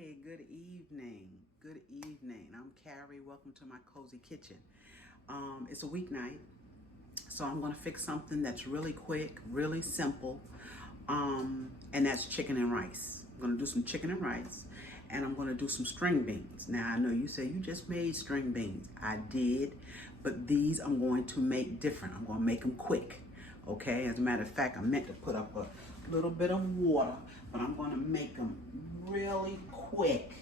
Hey, good evening. Good evening. I'm Carrie. Welcome to my cozy kitchen. It's a weeknight, so I'm going to fix something that's really quick, really simple, and that's chicken and rice. I'm going to do some chicken and rice, and I'm going to do some string beans. Now, I know you say you just made string beans. I did, but these I'm going to make different. I'm going to make them quick. Okay, as a matter of fact, I meant to put up a little bit of water, but I'm going to make them really quick.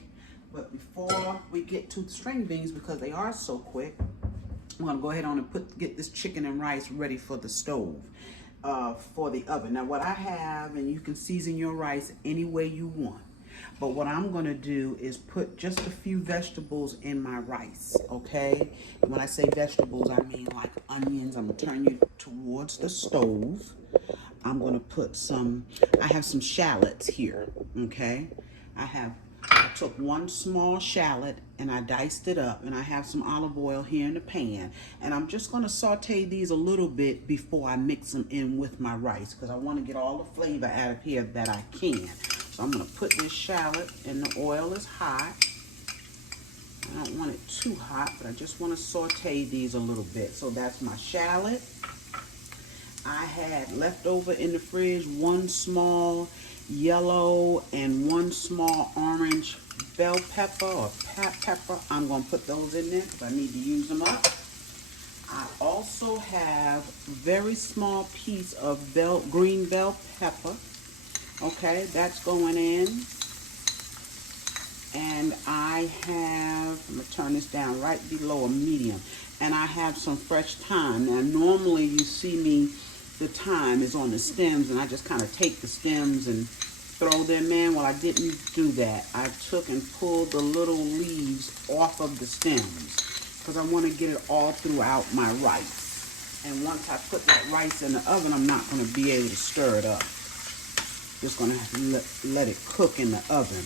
But before we get to the string beans, because they are so quick, I'm going to go ahead on and get this chicken and rice ready for the stove, for the oven. Now what I have, and you can season your rice any way you want, but what I'm going to do is put just a few vegetables in my rice, okay? And when I say vegetables, I mean like onions. I'm going to turn you towards the stove. I'm going to put I have some shallots here, okay? I took one small shallot and I diced it up, and I have some olive oil here in the pan, and I'm just going to saute these a little bit before I mix them in with my rice, because I want to get all the flavor out of here that I can. So I'm going to put this shallot, and the oil is hot. I don't want it too hot, but I just want to saute these a little bit. So that's my shallot. I had left over in the fridge one small yellow and one small orange bell pepper or pepper. I'm going to put those in there because I need to use them up. I also have a very small piece of green bell pepper. Okay, that's going in. And I'm going to turn this down right below a medium. And I have some fresh thyme. Now, normally you see me, the thyme is on the stems, and I just kind of take the stems and throw them in. Well, I didn't do that. I took and pulled the little leaves off of the stems because I want to get it all throughout my rice. And once I put that rice in the oven, I'm not going to be able to stir it up. Just going to have to let it cook in the oven.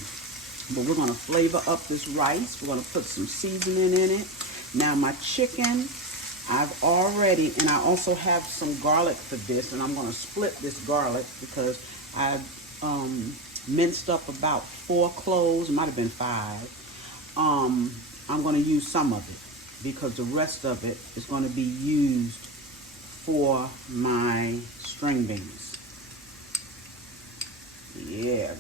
But we're going to flavor up this rice. We're going to put some seasoning in it. Now my chicken, I've already, and I also have some garlic for this, and I'm going to split this garlic because I've minced up about 4 cloves. It might have been 5. I'm going to use some of it because the rest of it is going to be used for my string beans. Yeah,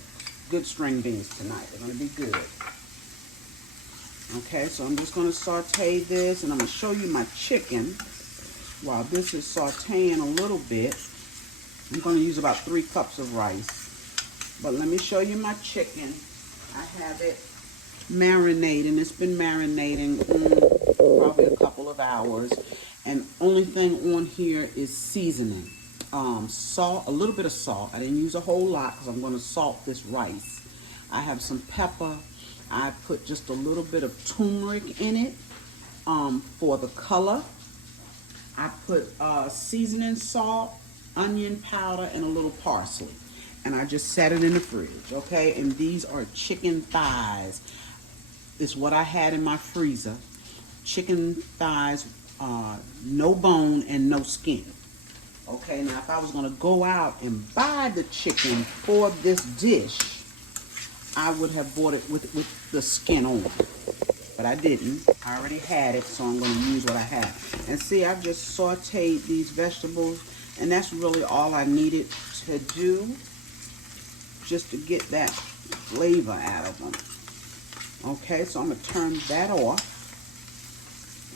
good string beans tonight. They're going to be good. Okay, so I'm just going to saute this, and I'm going to show you my chicken. While this is sauteing a little bit, I'm going to use about 3 cups of rice. But let me show you my chicken. I have it marinating. It's been marinating probably a couple of hours. And only thing on here is seasoning. Salt, a little bit of salt. I didn't use a whole lot because I'm going to salt this rice. I have some pepper. I put just a little bit of turmeric in it for the color. I put seasoning salt, onion powder, and a little parsley. And I just set it in the fridge, okay? And these are chicken thighs. It's what I had in my freezer. Chicken thighs, no bone and no skin. Okay, now if I was going to go out and buy the chicken for this dish, I would have bought it with the skin on. But I didn't. I already had it, so I'm going to use what I have. And see, I've just sauteed these vegetables, and that's really all I needed to do just to get that flavor out of them. Okay, so I'm going to turn that off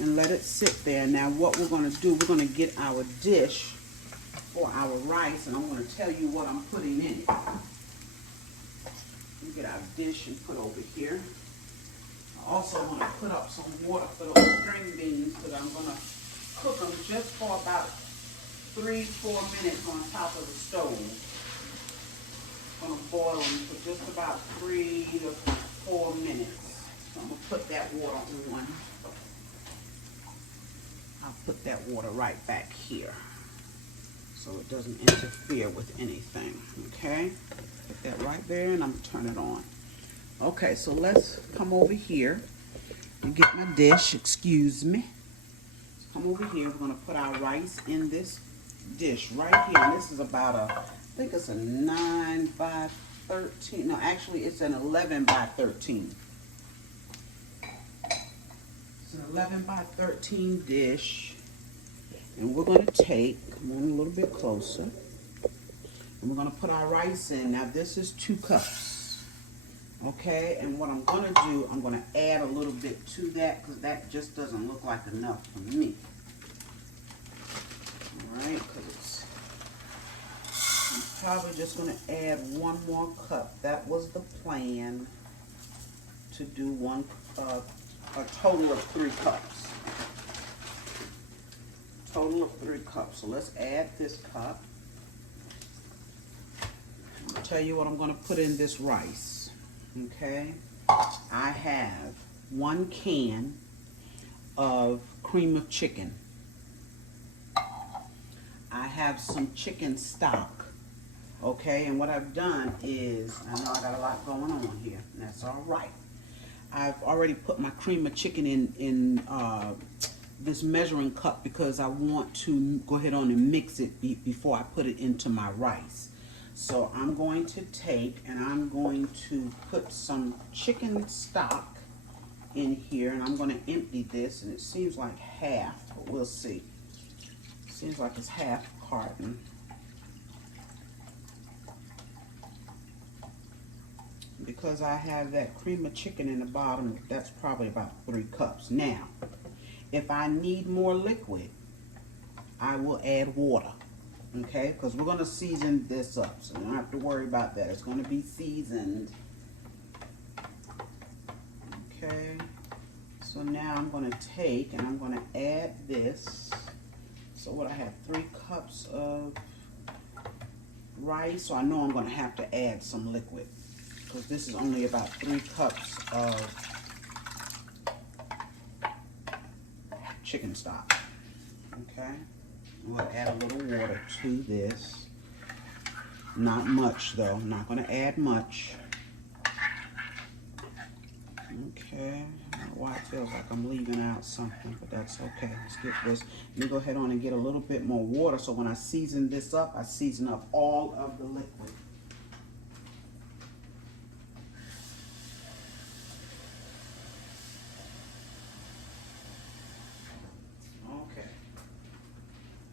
and let it sit there. Now what we're going to do, we're going to get our dish for our rice, and I'm going to tell you what I'm putting in it. We get our dish and put over here. I also want to put up some water for those string beans because I'm going to cook them just for about 3-4 minutes on top of the stove. I'm going to boil them for just about 3 to 4 minutes. So I'm going to put that water on. I'll put that water right back here so it doesn't interfere with anything, okay? Put that right there, and I'm going to turn it on. Okay, so let's come over here and get my dish, excuse me. Let's come over here, we're going to put our rice in this dish right here. And this is about I think it's a 9 by 13. No, actually it's an 11 by 13. It's an 11 by 13 dish. And we're going to take, come on a little bit closer. And we're going to put our rice in. Now this is 2 cups. Okay, and what I'm going to do, I'm going to add a little bit to that because that just doesn't look like enough for me. Alright, because I'm probably just going to add 1 more cup. That was the plan, to do a total of 3 cups. Total of 3 cups. So let's add this cup. I'll tell you what I'm going to put in this rice. Okay, I have 1 can of cream of chicken. I have some chicken stock. Okay, and what I've done is, I know I got a lot going on here, and that's all right. I've already put my cream of chicken in this measuring cup because I want to go ahead on and mix it before I put it into my rice. So I'm going to take and I'm going to put some chicken stock in here, and I'm going to empty this, and it seems like half, but we'll see. It seems like it's half a carton. Because I have that cream of chicken in the bottom, that's probably about 3 cups. Now, if I need more liquid, I will add water. Okay, because we're going to season this up, so you don't have to worry about that. It's going to be seasoned. Okay, so now I'm going to take and I'm going to add this. So what, I have 3 cups of rice, so I know I'm going to have to add some liquid because this is only about 3 cups of chicken stock. Okay. We'll add a little water to this. Not much though, I'm not going to add much. Okay, I don't know why it feels like I'm leaving out something, but that's okay. Let's get this. Let me go ahead on and get a little bit more water so when I season this up, I season up all of the liquid.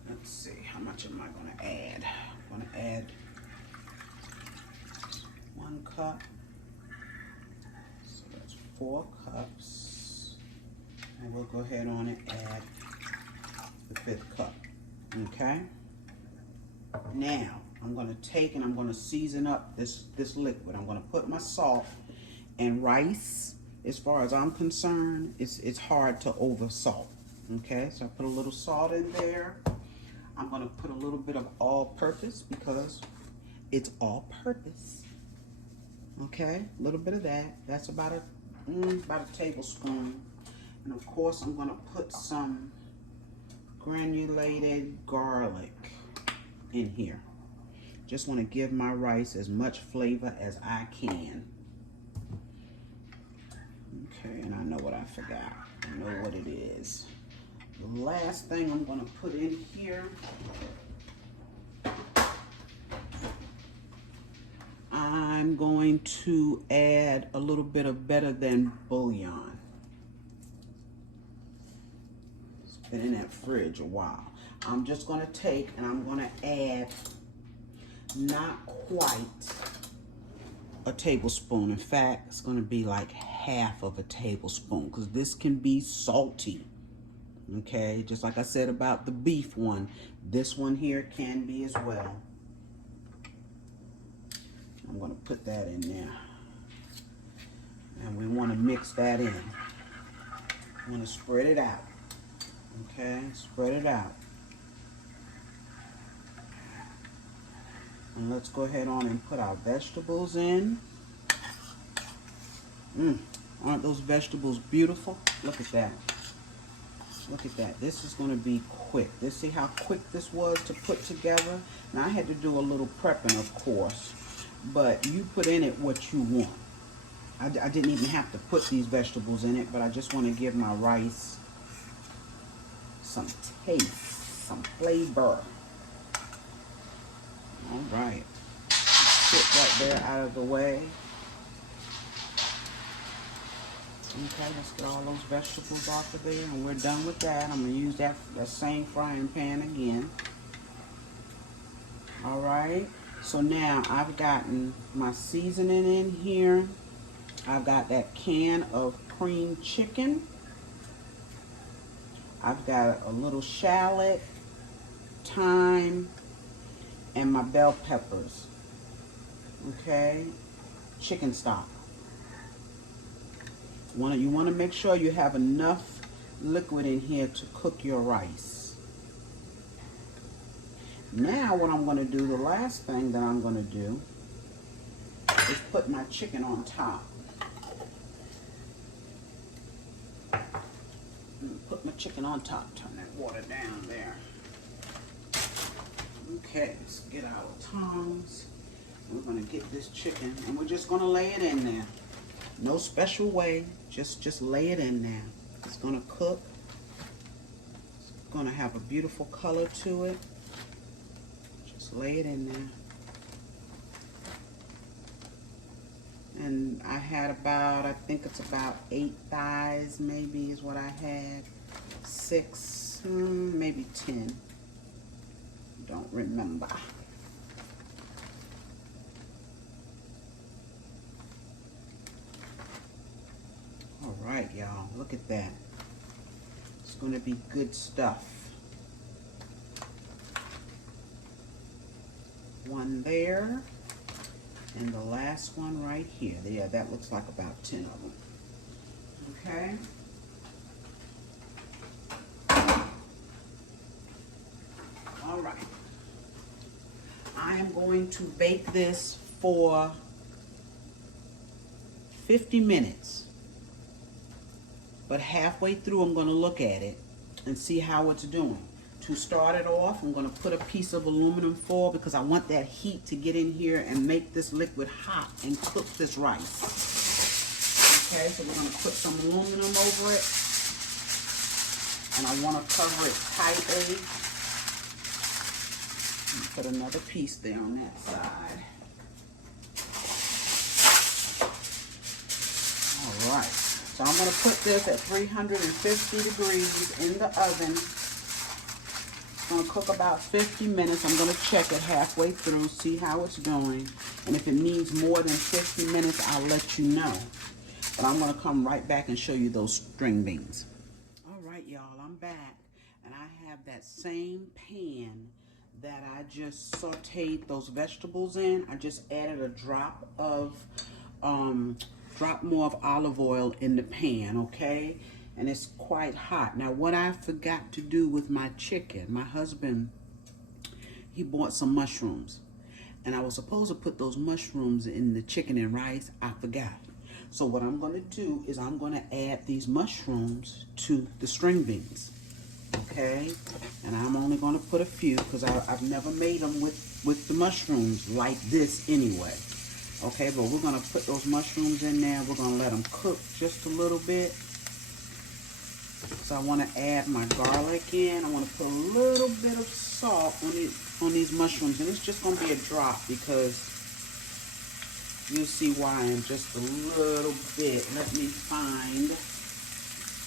Let's see, how much am I going to add? I'm going to add 1 cup. So that's 4 cups. And we'll go ahead on and add the 5th cup. Okay? Now, I'm going to take and I'm going to season up this liquid. I'm going to put my salt and rice. As far as I'm concerned, it's hard to over salt. Okay, so I put a little salt in there. I'm going to put a little bit of all-purpose because it's all-purpose. Okay, a little bit of that. That's about a tablespoon. And of course, I'm going to put some granulated garlic in here. Just want to give my rice as much flavor as I can. Okay, and I know what I forgot. I know what it is. The last thing I'm going to put in here, I'm going to add a little bit of better than bullion. It's been in that fridge a while. I'm just going to take and I'm going to add not quite a tablespoon. In fact, it's going to be like half of a tablespoon because this can be salty. Okay, just like I said about the beef one, this one here can be as well. I'm going to put that in there. And we want to mix that in. We want to spread it out. Okay, spread it out. And let's go ahead on and put our vegetables in. Aren't those vegetables beautiful? Look at that. Look at that. This is going to be quick. Let's see how quick this was to put together. Now, I had to do a little prepping, of course, but you put in it what you want. I didn't even have to put these vegetables in it, but I just want to give my rice some taste, some flavor. All right. sit right there out of the way. Okay, let's get all those vegetables off of there, and we're done with that. I'm going to use that same frying pan again. All right, so now I've gotten my seasoning in here. I've got that can of cream chicken. I've got a little shallot, thyme, and my bell peppers. Okay, chicken stock. You want to make sure you have enough liquid in here to cook your rice. Now what I'm going to do, the last thing that I'm going to do is put my chicken on top. Put my chicken on top. Turn that water down there. Okay, let's get our tongs. We're going to get this chicken and we're just going to lay it in there. No special way, just lay it in there. It's going to cook. It's going to have a beautiful color to it. Just lay it in there. And I had about, I think it's about 8 thighs maybe is what I had. 6, maybe 10. Don't remember. All right, y'all, look at that. It's going to be good stuff. One there, and the last one right here. Yeah, that looks like about 10 of them. Okay. All right. I am going to bake this for 50 minutes. But halfway through, I'm going to look at it and see how it's doing. To start it off, I'm going to put a piece of aluminum foil because I want that heat to get in here and make this liquid hot and cook this rice. Okay, so we're going to put some aluminum over it. And I want to cover it tightly. Put another piece there on that side. All right. So I'm going to put this at 350 degrees in the oven. It's going to cook about 50 minutes. I'm going to check it halfway through, see how it's doing. And if it needs more than 50 minutes, I'll let you know. But I'm going to come right back and show you those string beans. All right, y'all, I'm back. And I have that same pan that I just sauteed those vegetables in. I just added a drop more of olive oil in the pan, okay? And it's quite hot. Now, what I forgot to do with my chicken, my husband, he bought some mushrooms. And I was supposed to put those mushrooms in the chicken and rice. I forgot. So what I'm going to do is I'm going to add these mushrooms to the string beans, okay? And I'm only going to put a few because I've never made them with the mushrooms like this anyway. Okay, but we're going to put those mushrooms in there. We're going to let them cook just a little bit. So I want to add my garlic in. I want to put a little bit of salt on these mushrooms. And it's just going to be a drop because you'll see why in just a little bit. Let me find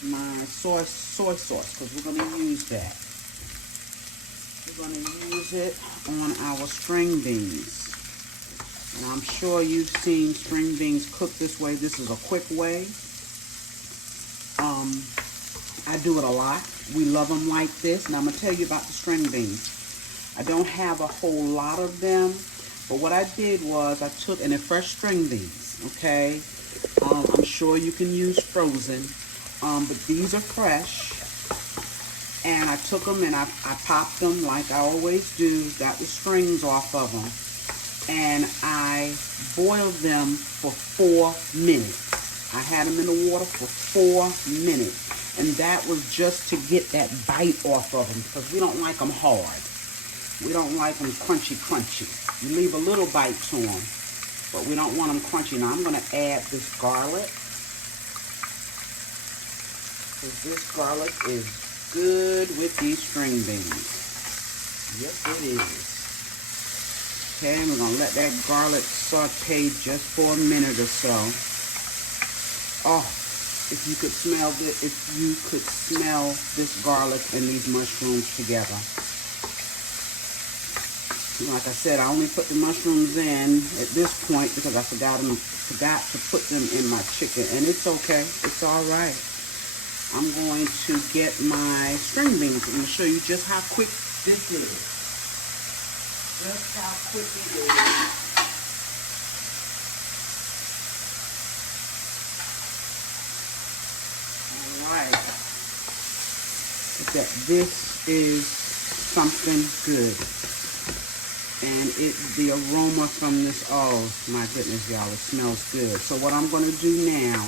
my soy sauce because we're going to use that. We're going to use it on our string beans. And I'm sure you've seen string beans cooked this way. This is a quick way. I do it a lot. We love them like this. Now I'm going to tell you about the string beans. I don't have a whole lot of them. But what I did was I took, and they're fresh string beans, okay? I'm sure you can use frozen. But these are fresh. And I took them and I popped them like I always do. Got the strings off of them. And I boiled them for 4 minutes. I had them in the water for 4 minutes. And that was just to get that bite off of them because we don't like them hard. We don't like them crunchy. You leave a little bite to them, but we don't want them crunchy. Now I'm going to add this garlic because this garlic is good with these string beans. Yes, it is. Okay, and we're gonna let that garlic saute just for a minute or so. Oh, if you could smell this garlic and these mushrooms together. Like I said, I only put the mushrooms in at this point because I forgot to put them in my chicken, and it's okay. It's all right. I'm going to get my string beans. I'm going to show you just how quick this is. Just how quick it is. All right. This is something good. And the aroma from this, oh my goodness, y'all, it smells good. So what I'm going to do now,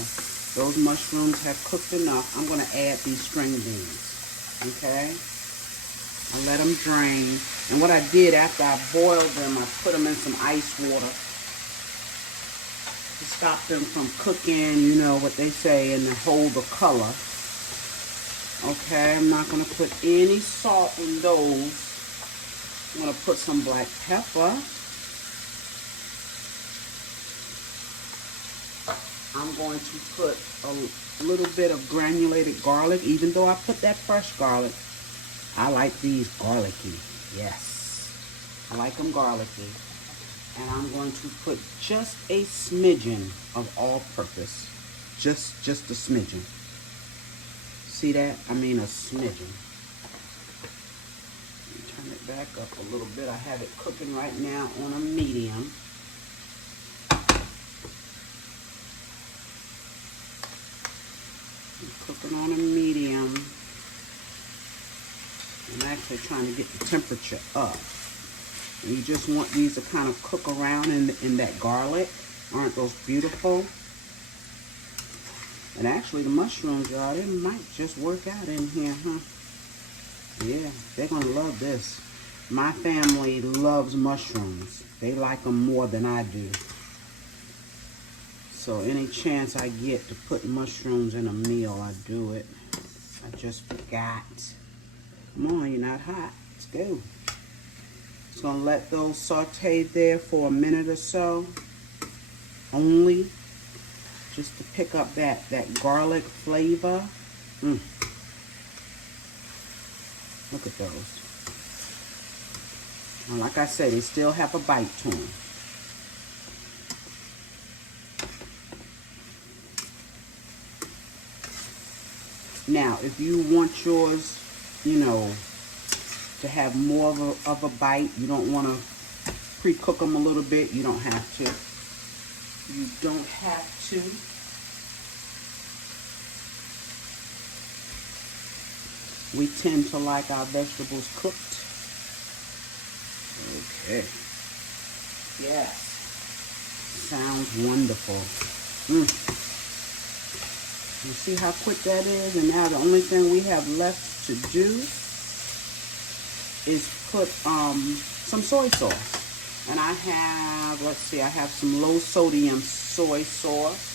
those mushrooms have cooked enough. I'm going to add these string beans, okay? I let them drain. And what I did after I boiled them, I put them in some ice water to stop them from cooking, you know what they say, and to hold the color. Okay, I'm not going to put any salt in those. I'm going to put some black pepper. I'm going to put a little bit of granulated garlic. Even though I put that fresh garlic, I like these garlicky. Yes, I like them garlicky. And I'm going to put just a smidgen of all-purpose. Just a smidgen. See that? I mean a smidgen. Turn it back up a little bit. I have it cooking right now on a medium. I'm cooking on a medium. I'm actually trying to get the temperature up. And you just want these to kind of cook around in that garlic. Aren't those beautiful? And actually the mushrooms, y'all, they might just work out in here, huh? Yeah, they're going to love this. My family loves mushrooms. They like them more than I do. So any chance I get to put mushrooms in a meal, I do it. I just forgot. Come on, you're not hot. Let's go. Just going to let those saute there for a minute or so. Only just to pick up that garlic flavor. Look at those. And like I said, they still have a bite to them. Now, if you want yours, you know, to have more of a bite, you don't want to pre-cook them a little bit, you don't have to. You don't have to. We tend to like our vegetables cooked. Okay. Yes. Sounds wonderful. You see how quick that is? And now the only thing we have left to do is put some soy sauce. And I have, let's see, I have some low sodium soy sauce.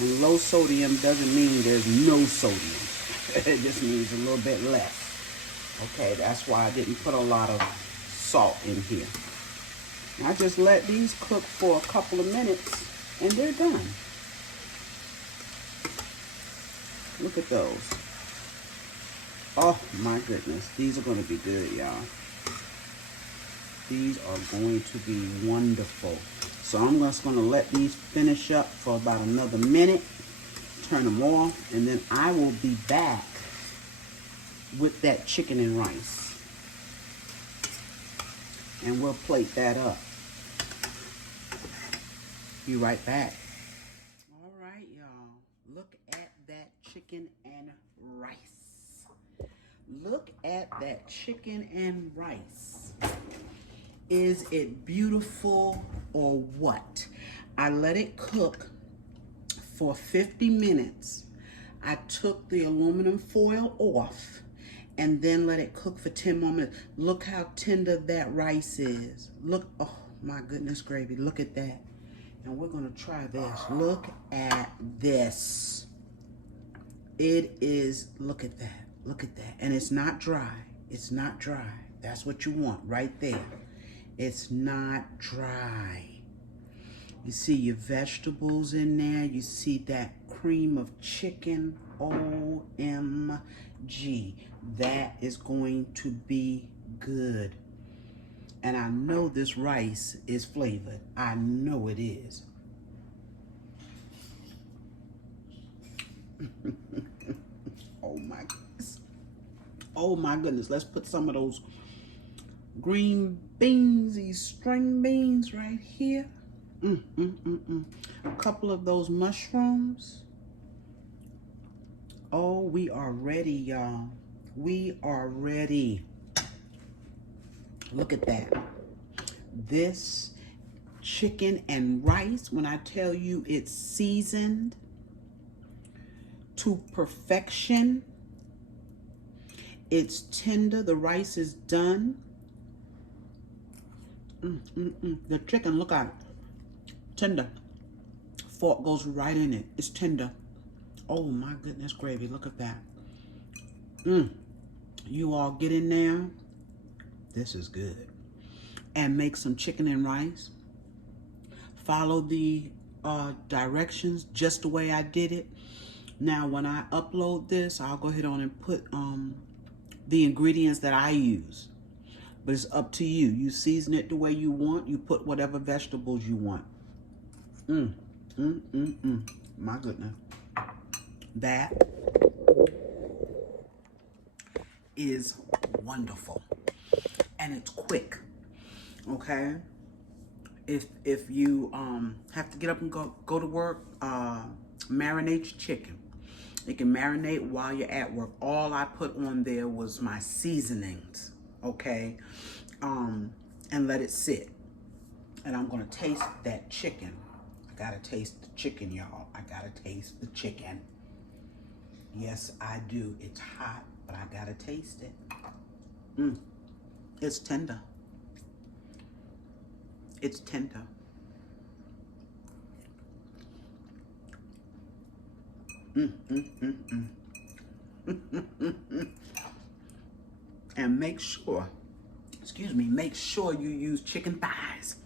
And low sodium doesn't mean there's no sodium. It just means a little bit less. Okay, that's why I didn't put a lot of salt in here. And I just let these cook for a couple of minutes and they're done. Look at those. Oh my goodness, these are going to be good, y'all. These are going to be wonderful. So I'm just going to let these finish up for about another minute. Turn them off, and then I will be back with that chicken and rice. And we'll plate that up. Be right back. All right, y'all. Look at that chicken and rice. Look at that chicken and rice. Is it beautiful or what? I let it cook for 50 minutes. I took the aluminum foil off and then let it cook for 10 more minutes. Look how tender that rice is. Look, oh my goodness gravy, look at that. And we're gonna try this. Look at this. It is, look at that, look at that. And it's not dry, it's not dry. That's what you want right there. It's not dry. You see your vegetables in there. You see that cream of chicken. OMG. That is going to be good. And I know this rice is flavored. I know it is. Oh my goodness. Oh my goodness. Let's put some of those green beans, these string beans right here. A couple of those mushrooms. Oh, we are ready, y'all. We are ready. Look at that. This chicken and rice, when I tell you it's seasoned to perfection, it's tender. The rice is done. The chicken, look at it. Tender. Fork goes right in it. It's tender. Oh my goodness gravy, look at that. You all get in there. This is good. And make some chicken and rice. Follow the directions just the way I did it. Now when I upload this, I'll go ahead on and put the ingredients that I use. But it's up to you. You season it the way you want. You put whatever vegetables you want. My goodness. That is wonderful. And it's quick. Okay? If you have to get up and go to work, marinate your chicken. You can marinate while you're at work. All I put on there was my seasonings. Okay? And let it sit. And I'm gonna taste that chicken. I gotta taste the chicken, y'all. I gotta taste the chicken. Yes, I do. It's hot, but I gotta taste it. It's tender. It's tender. And make sure, make sure you use chicken thighs.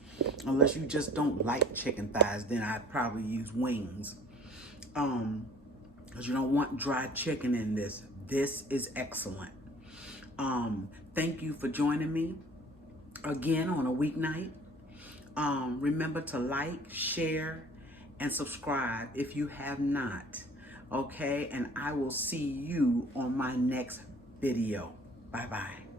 Unless you just don't like chicken thighs, then I'd probably use wings. Because you don't want dry chicken in this. This is excellent. Thank you for joining me again on a weeknight. Remember to like, share, and subscribe if you have not. Okay, and I will see you on my next video. Bye-bye.